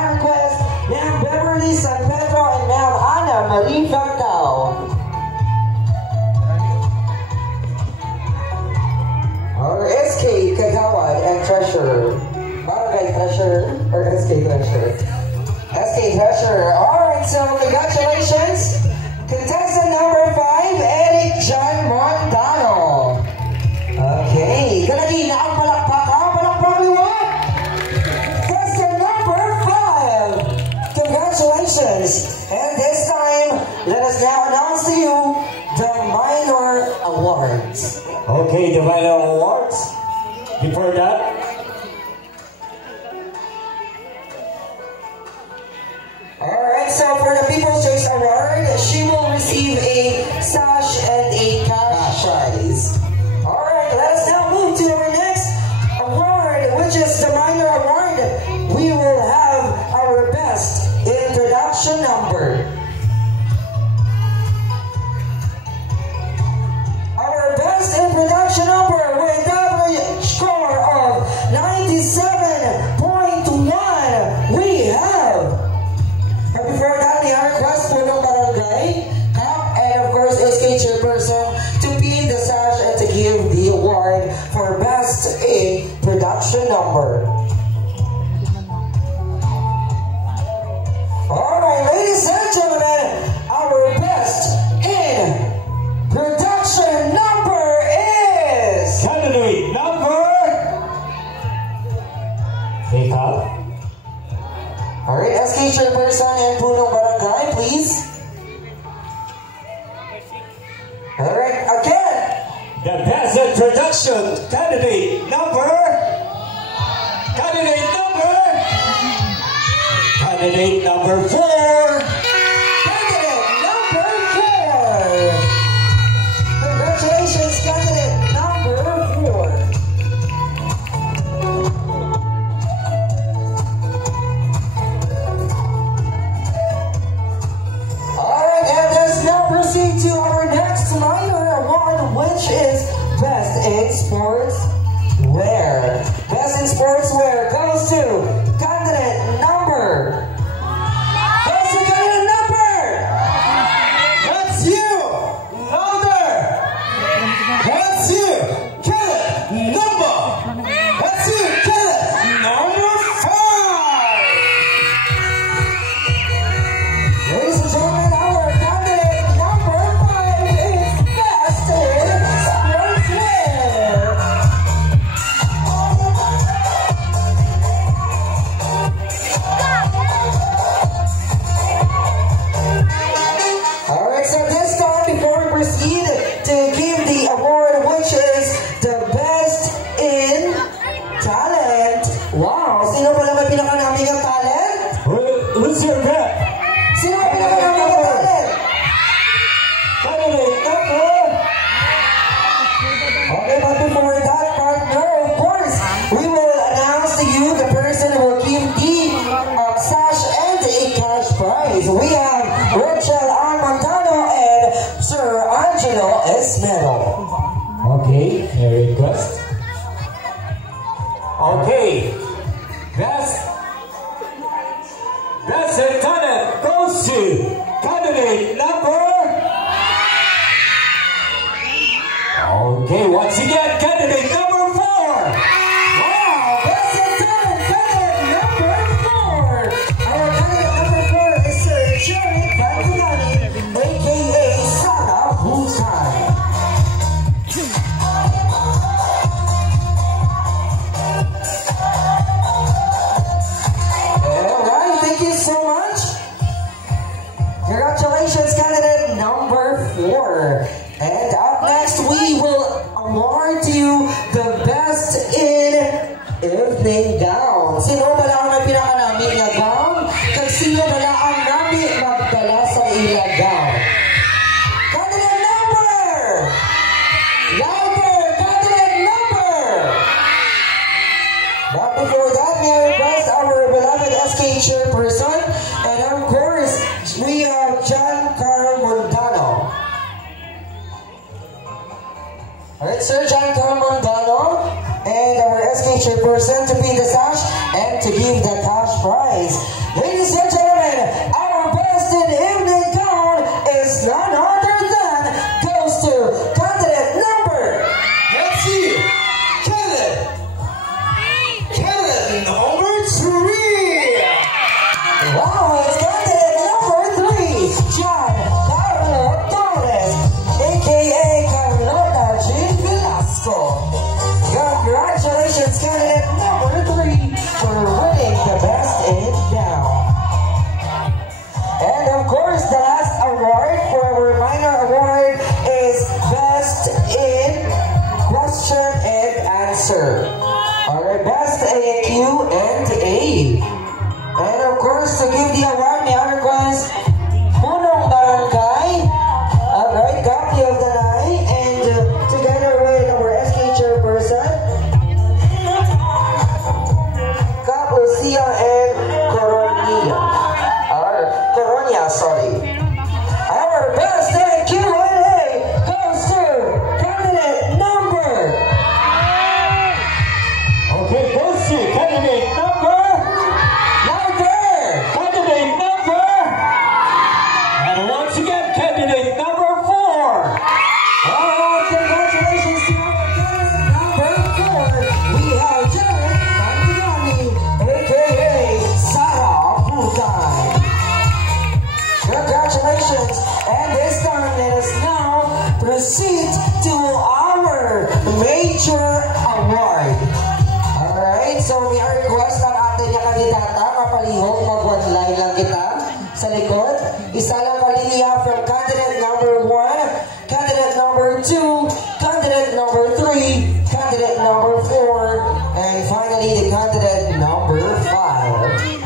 our request, Ma'am Beverly San Pedro and Ma'am Ana Marie Factao. Our SK Kagawad and Treasurer. Barangay Treasurer or SK Treasurer? SK Treasurer. Alright, so congratulations. Contestant number 5, Eric John Montano. Okay, kalagi na ang palakpak ha? Palakpak we want! Contestant number 5. Congratulations. And this time, let us now announce to you the minor awards. Okay, the minor awards. Before that, alright, so for the People's Choice Award, she will receive a sash and a cash prize. Alright, let us now move to our next award, which is the minor award. We will have our best introduction number. Our best introduction number with average score of 97.1. We have. But before that, may I request po ng barangay, and of course, SK Chairperson to pin the sash and to give the award for best in production number. Alright, ladies and gentlemen, our best in production number is candidate number. Take up. Alright, SK Chairperson and Punong Barangay, please. Alright, again. The best introduction candidate number. Candidate number 4. Candidate number 4. Congratulations, candidate number 4. Alright, and let's now proceed to our next minor award, which is Best in Sports Wear. Best in Sports Wear goes to candidate number. Goes to candidate number. That's you. Louder. That's you. Candidate number. That's you. Candidate number 5. Ladies and gentlemen, our candidate number 5 is Best in Sportswear. Alright, so this time, before we proceed to give the award, which is the Best in Talent. Wow, sino pala may pinakanaming ang talent? What's your bet? Sino may pinakanaming ang talent? Candidate number. Okay, but before that, partner, of course, we will announce to you the person who will give the sash and a cash prize. We have Rachel R. Montano and Sir Angelo Esmero. Okay, your request. Okay, best in talent goes to candidate number. Okay, once again, candidate number 4. Wow, Best in Talent, candidate number 4. Our candidate number 4 is Sir Jerry Vantigani, a.k.a. Saga Busan. Alright, thank you so much. Congratulations, candidate number 4. And up next, we will award you the Best in Evening Gown. Sino pala ang may pinakanaming na gown? Kag sino pala ang nami magdala sa ilang gown? Candidate number! Louder! Candidate number! But before that, may I request our beloved SK Chairperson, and of course, we have John Carl Montano. Alright, Sir John Carl Montano and our SK Chairperson to be the sash and to give the cash prize. Ladies and gentlemen, our best in evening gown is none other than goes to candidate number. Let's see. Candidate number 3. Wow, it's candidate number 3, John Carlo Torres, aka Carlota Jean Velasco. Congratulations, candidate number 3, for winning the best in gown. And of course, the last award for our minor award is best in question and answer. Alright, best in Q&A. And of course, to give the award, may I request Punong Barangay, alright, copy of the night, and together with our SK chairperson, Cap Lucia and Coronia, sorry. Our best in Q&A goes to candidate number. Okay, goes to candidate number. Candidate number. And once again, candidate number 4. Alright, congratulations to our candidate number 4. We have Jared Antigani, aka Sarah Putay. Congratulations, and this time let us now proceed to our major award. Alright, so may I request ang atin niya kandidata, mapalihog, mag-one-line lang kita sa likod. Isa lang maliliya from candidate number 1, candidate number 2, candidate number 3, candidate number 4, and finally the candidate number 5.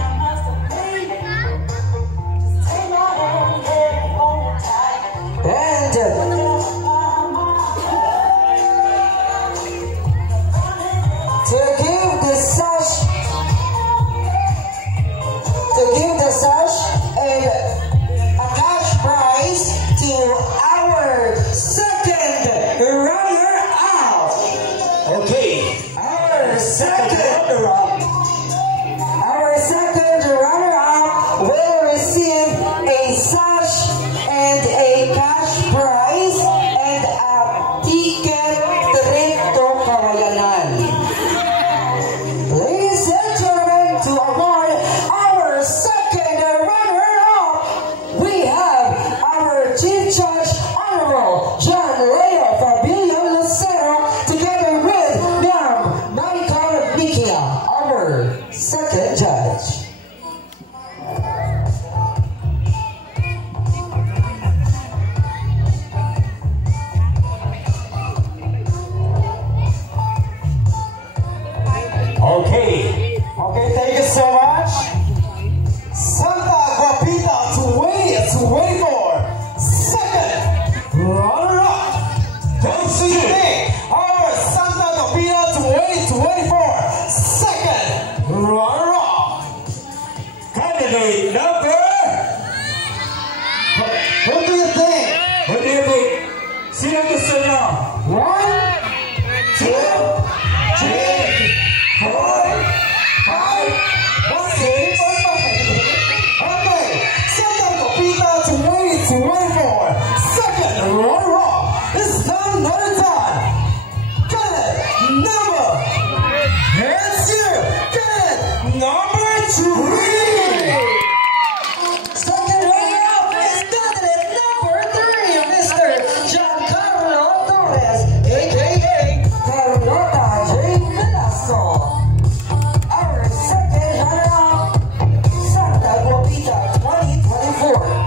And to give the sash and a cash prize to our second runner-up. Okay. Our second runner-up will receive a sash and a cash prize and a ticket trip to Kawayanan. Ladies and gentlemen, to award our second runner-up, we have our Chief Judge Honorable John Leo Fabilio Lucero together with Ma'am Maricar Nikia, our second judge. Okay. Okay, thank you so much. Santa Guapita to wait for second runner-up. Don't see your name. Our Santa Guapita to wait for second runner-up. Candidate number. What do you think? What do you think? Sino gusto nyo? 1, 2, 3, 4, 5, 6, 7. Okay, Santa Guapita to wait for second runner-up. It's done, not done. Candidate number. It's you. Candidate number 3. Second runner-up is candidate number 3, Mr. Giancarlo Torres, aka Carlota Jean Velasco. Our second runner-up, Santa Guapita 2024.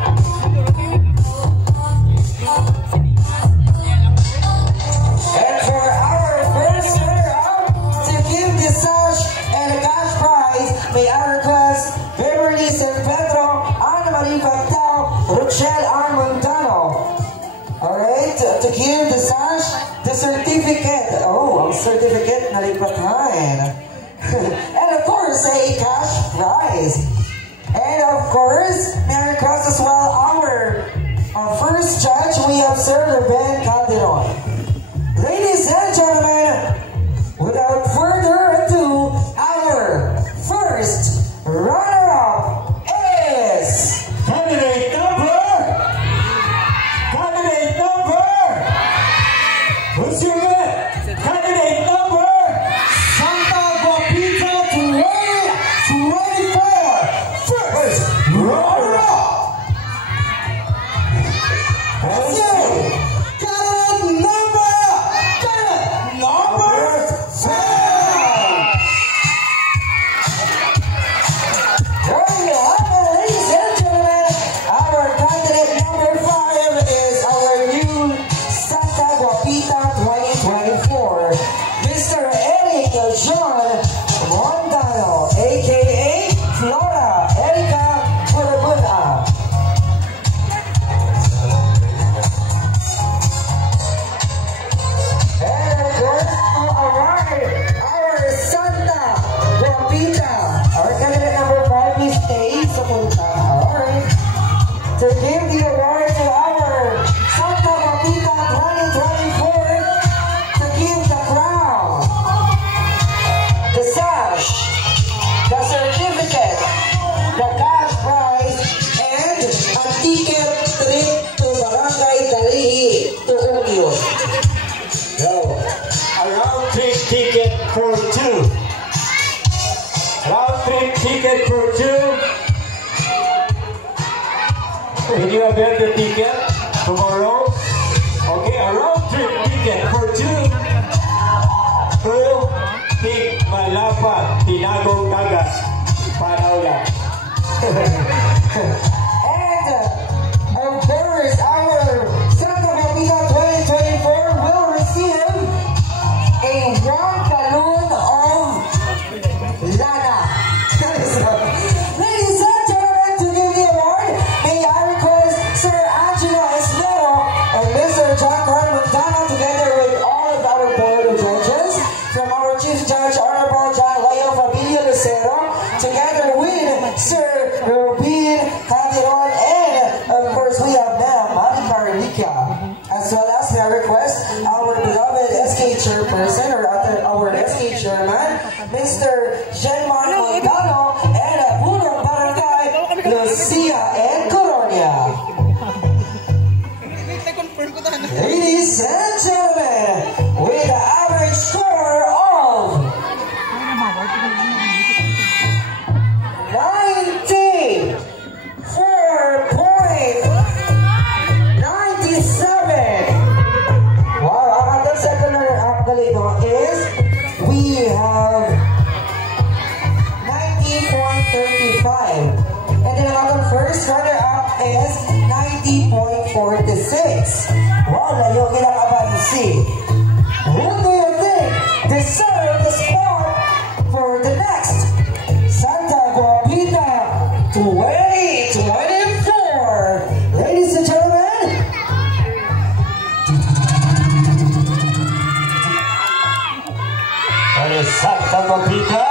And for our first runner-up, to give the sash and a cash prize, may I request Beverly San Pedro, Ana Marie Pactao, Rochelle R. Montano. Alright, to give the sash, the certificate. Oh, ang certificate na lipatahan. And of course, a cash prize. And of course, may I request as well our first judge, we have Sir Ben Calderon. Ladies and gentlemen, without further ado, our runner-up is Candidate number. What's your bet? Candidate number. Santa Guapita 2024. First runner-up. That's it. Candidate number 10. There you have it, ladies and gentlemen. Our candidate number 5 is our new Santa Guapita 2024, Mr. Eric John Montano, aka Flora Erica Purabuta. And of course, to award our Santa Guapita, our candidate number 5 is Ace Sapunta. Alright. To give the award to our Santa Guapita 2024, to give the crown, the sash, the certificate, the cash prize, and a ticket trip to Barangay Dalihi to Ugyo. Yo, a round trip ticket for 2. Round trip ticket for 2. Can you avail the ticket tomorrow? Okay, a round trip ticket for 2 to Tikmalapa, Tinagong Dagat, Panaulan. And of course, our Santa Guapita 2024 will receive a 1 gallon of lana. Ladies and gentlemen, to give the award, may I request Sir Angelo Esmero and Mr. John Carl Montano, together with all of our board of judges, from our Chief Judge Honorable John Leo Fabio Lucero, together with Sir Rubin Calderon, and of course we have Ma'am Monica Reliquia, as well as may I request our beloved SK Chairperson, or our SK Chairman, Mr. Genman Montano, and Puno Barangay, Lucia and Coronia. Ladies and gentlemen, with an average score of 94.97. Wow, ang ating second runner-up galito is we have 90.35. And then ang ating first runner-up is 90.46. Wow, layo kilang abansi. Who do you think deserve the spot for the next Santa Guapita 2024? Ladies and gentlemen, That is Santa Guapita.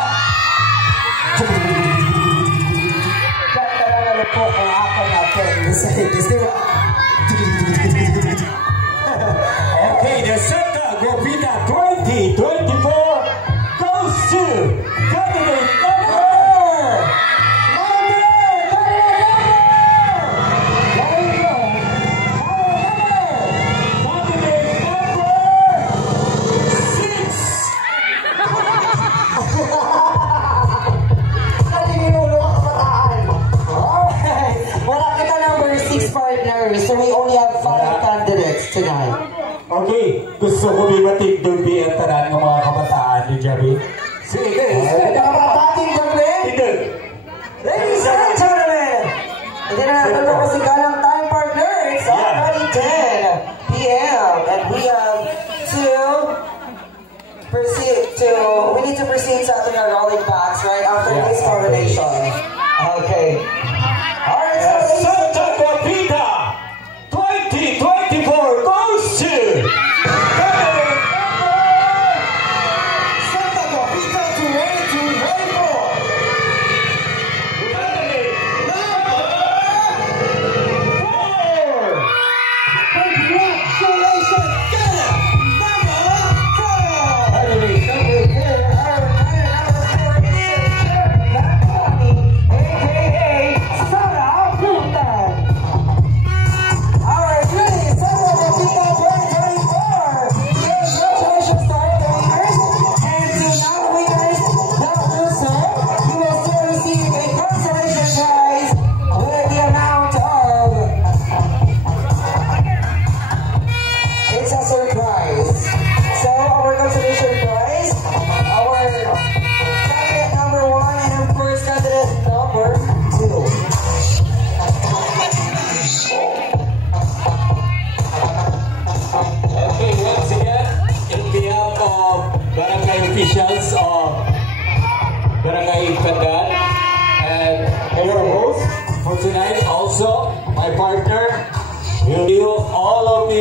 talaga po ang aking natin. Gusto mo? Okay, the Santa Guapita 2024 goes to candidate number. Candidate number 6. Alright. Wala kita number 6 partners, so we only have 5 candidates tonight. Okay, gusto ko bibatig dugbi ang tanan ng mga kabataan ni Javi. Sige, Nakapatating gabi. Ito. Ladies and gentlemen, hindi na natin kasi kalang time partner. It's already 10 p.m. and we have we need to proceed sa ating rolling backs right after this coronation. Okay. Alright, so ladies and Santa Guapita 2024 goes to candidate Santa Guapita 2024. candidate Number 4. Congratulations, Canada. Number 4. candidate number 4, our candidate number 4 is Sir Sheriff Backwani, officials of Barangay Kandan. And your host for tonight, also my partner, you all of you.